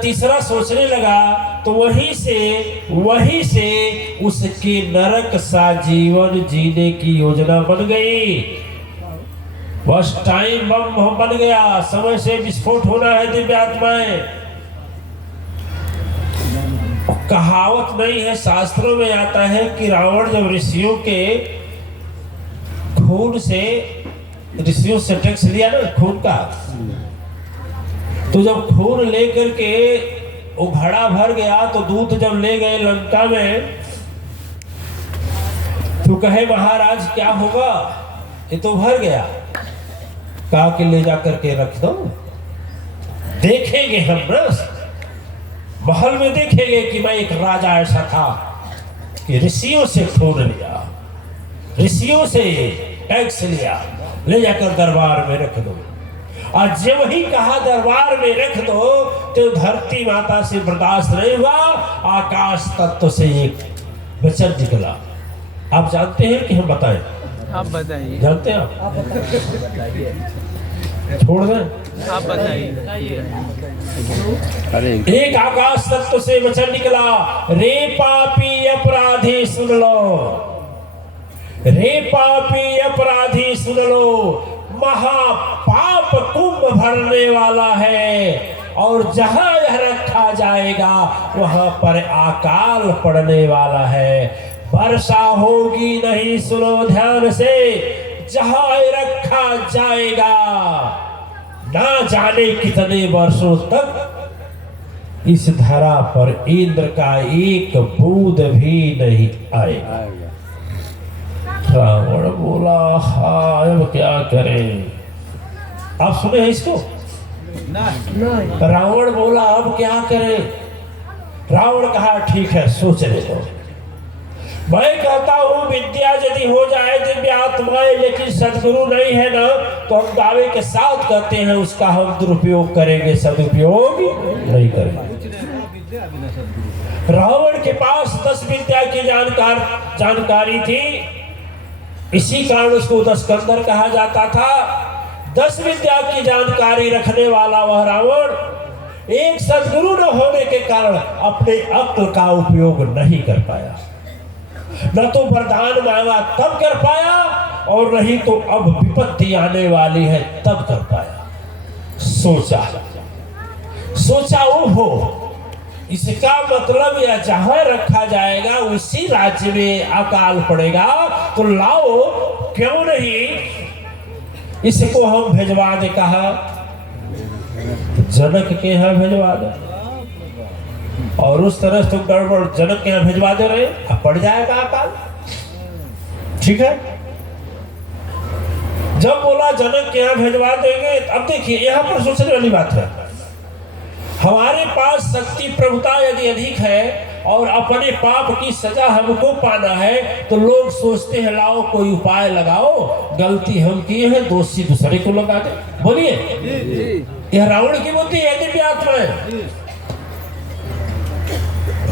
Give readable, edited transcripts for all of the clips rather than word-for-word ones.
तीसरा सोचने लगा तो वहीं से उसके नरक सा जीवन जीने की योजना बन गई। बस टाइम बम बन गया, समय से विस्फोट होना है दिव्य आत्माएं। कहावत नहीं है, शास्त्रों में आता है कि रावण जब ऋषियों से टैक्स लिया ना खून का, तो जब खून लेकर के वो घड़ा भर गया तो दूत जब ले गए लंका में, तो कहे महाराज क्या होगा, ये तो भर गया। कहा कि ले जाकर के रख दो, देखेंगे हम ना महल में, देखेंगे कि मैं एक राजा ऐसा था कि ऋषियों से खून लिया, ऋषियों से टैक्स लिया, ले जाकर दरबार में रख दो। और जब ही कहा दरबार में रख दो तो धरती माता से बर्दाश्त नहीं हुआ, आकाश तत्व से एक वचन निकला। आप जानते हैं कि हम बताएं? आप बताइए। जानते हैं आप? छोड़ दें, आप बताइए। एक आकाश तत्व से वचन निकला, रे पापी अपराधी सुन लो, रे पापी अपराधी सुन लो, महापाप कुंभ भरने वाला है और जहां यह रखा जाएगा वहां पर अकाल पड़ने वाला है, वर्षा होगी नहीं, सुनो ध्यान से, जहां रखा जाएगा ना जाने कितने वर्षों तक इस धरा पर इंद्र का एक बूंद भी नहीं आएगा। रावण बोला हाँ अब क्या करें? आप सुने हैं इसको? रावण बोला अब क्या करें? रावण कहा ठीक है सोचने दो, मैं कहता हूँ विद्या यदि हो जाए दिव्य आत्माएं, लेकिन सदगुरु नहीं है ना, तो हम दावे के साथ कहते हैं उसका हम दुरुपयोग करेंगे, सदुपयोग नहीं करेंगे। रावण के पास 10 विद्या की जानकारी थी, इसी कारण उसको 10 कंदर कहा जाता था। 10 विद्या की जानकारी रखने वाला वह रावण एक सदगुरु न होने के कारण अपने अक्ल का उपयोग नहीं कर पाया, न तो वरदान मांगा तब कर पाया और नहीं तो अब विपत्ति आने वाली है तब कर पाया। सोचा ओहो, इसका मतलब यह जहां रखा जाएगा उसी राज्य में अकाल पड़ेगा, तो लाओ क्यों नहीं इसको हम भेजवा दे। कहा जनक के यहाँ भेजवा दे, और उस तरह से गड़बड़ जनक के यहाँ भेजवा दे रहे, अब पड़ जाएगा अकाल। ठीक है, जब बोला जनक के यहाँ भेजवा देंगे, अब देखिए यहाँ पर सोचने वाली बात है, हमारे पास शक्ति प्रभुता यदि अधिक है और अपने पाप की सजा हमको पाना है, तो लोग सोचते हैं लाओ कोई उपाय लगाओ, गलती हम किए हैं दोषी दूसरे को लगा दे। बोलिए, यह रावण की बुद्धि है दिव्य आत्मा है।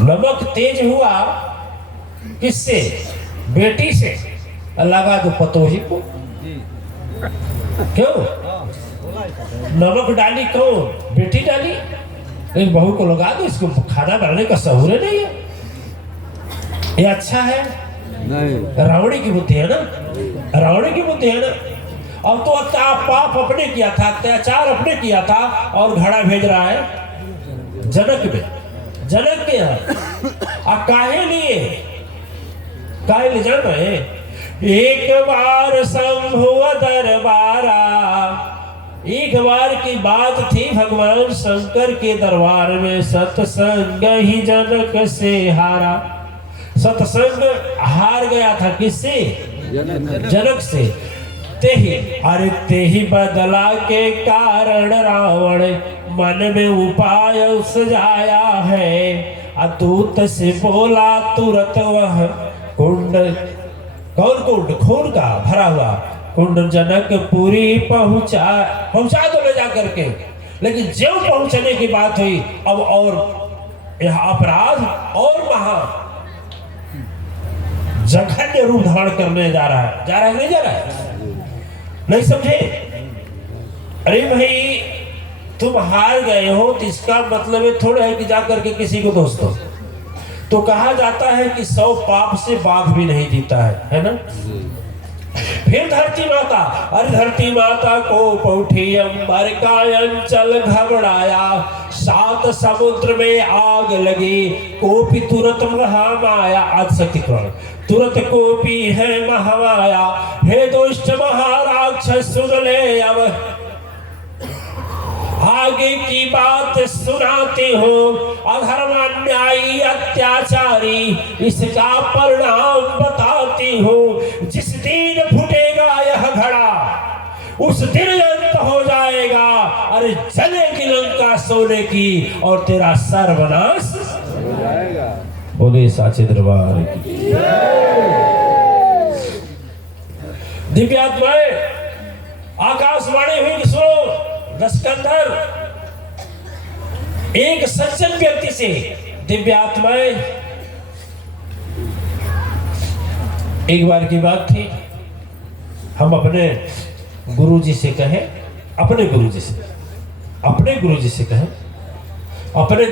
नमक तेज हुआ किससे? बेटी से, लगा दो पतोही को। क्यों नमक डाली? कौन? बेटी डाली। एक बहू को लगा दो, इसको खाना बनाने का सहूर नहीं है, ये अच्छा है नहीं। रावणी की बुद्धि है ना, रावणी की बुद्धि है ना। अब तो पाप अपने किया था, अत्याचार अपने किया था, और घड़ा भेज रहा है जनक में, जनक के यहाँ। काहे लिए जान रहे? एक बार शंभु दरबारा, एक बार की बात थी, भगवान शंकर के दरबार में सत्संग ही जनक से हारा। सत्संग हार गया था किससे? जनक से। तेही बदला के कारण रावण मन में उपाय सजाया है। अदूत से बोला तुरंत वह कुंड, कौन कुंड? खून का भरा हुआ कुंड जनकपुरी पहुंचा दो ले जा करके। लेकिन जब पहुंचने की बात हुई, अब और यह अपराध और महा जघन्य रूप धारण करने जा रहा है, नहीं जा रहा है? नहीं समझे? अरे भाई तुम हार गए हो तो इसका मतलब ये थोड़ा है कि जा करके किसी को दोष दो। तो कहा जाता है कि 100 पाप से बाघ भी नहीं जीता है ना। फिर धरती माता, अरे धरती माता को पौठी अंबर का अंचल घबराया, 7 समुद्र में आग लगी, कोपी तुरंत महामाया। आज शक्ति पुराण, तुरंत कोपी है महामाया, हे दुष्ट महाराक्षस सुन ले अब आगे की बात सुनाते हो। अधर्म अन्यायी अत्याचारी इसका परिणाम बताती हो। जिस दिन फूटेगा यह घड़ा उस दिन अंत हो जाएगा। अरे जलेगी लंका सोने की और तेरा सर्वनाश हो जाएगा। बोले साचे दरबार की दिव्यात्माएं आकाशवाणी हुई कि सुनो, दशकंधर एक सज्जन व्यक्ति से दिव्य आत्माएं। एक बार की बात थी, हम अपने गुरुजी से कहें, अपने गुरुजी से कहें, अपने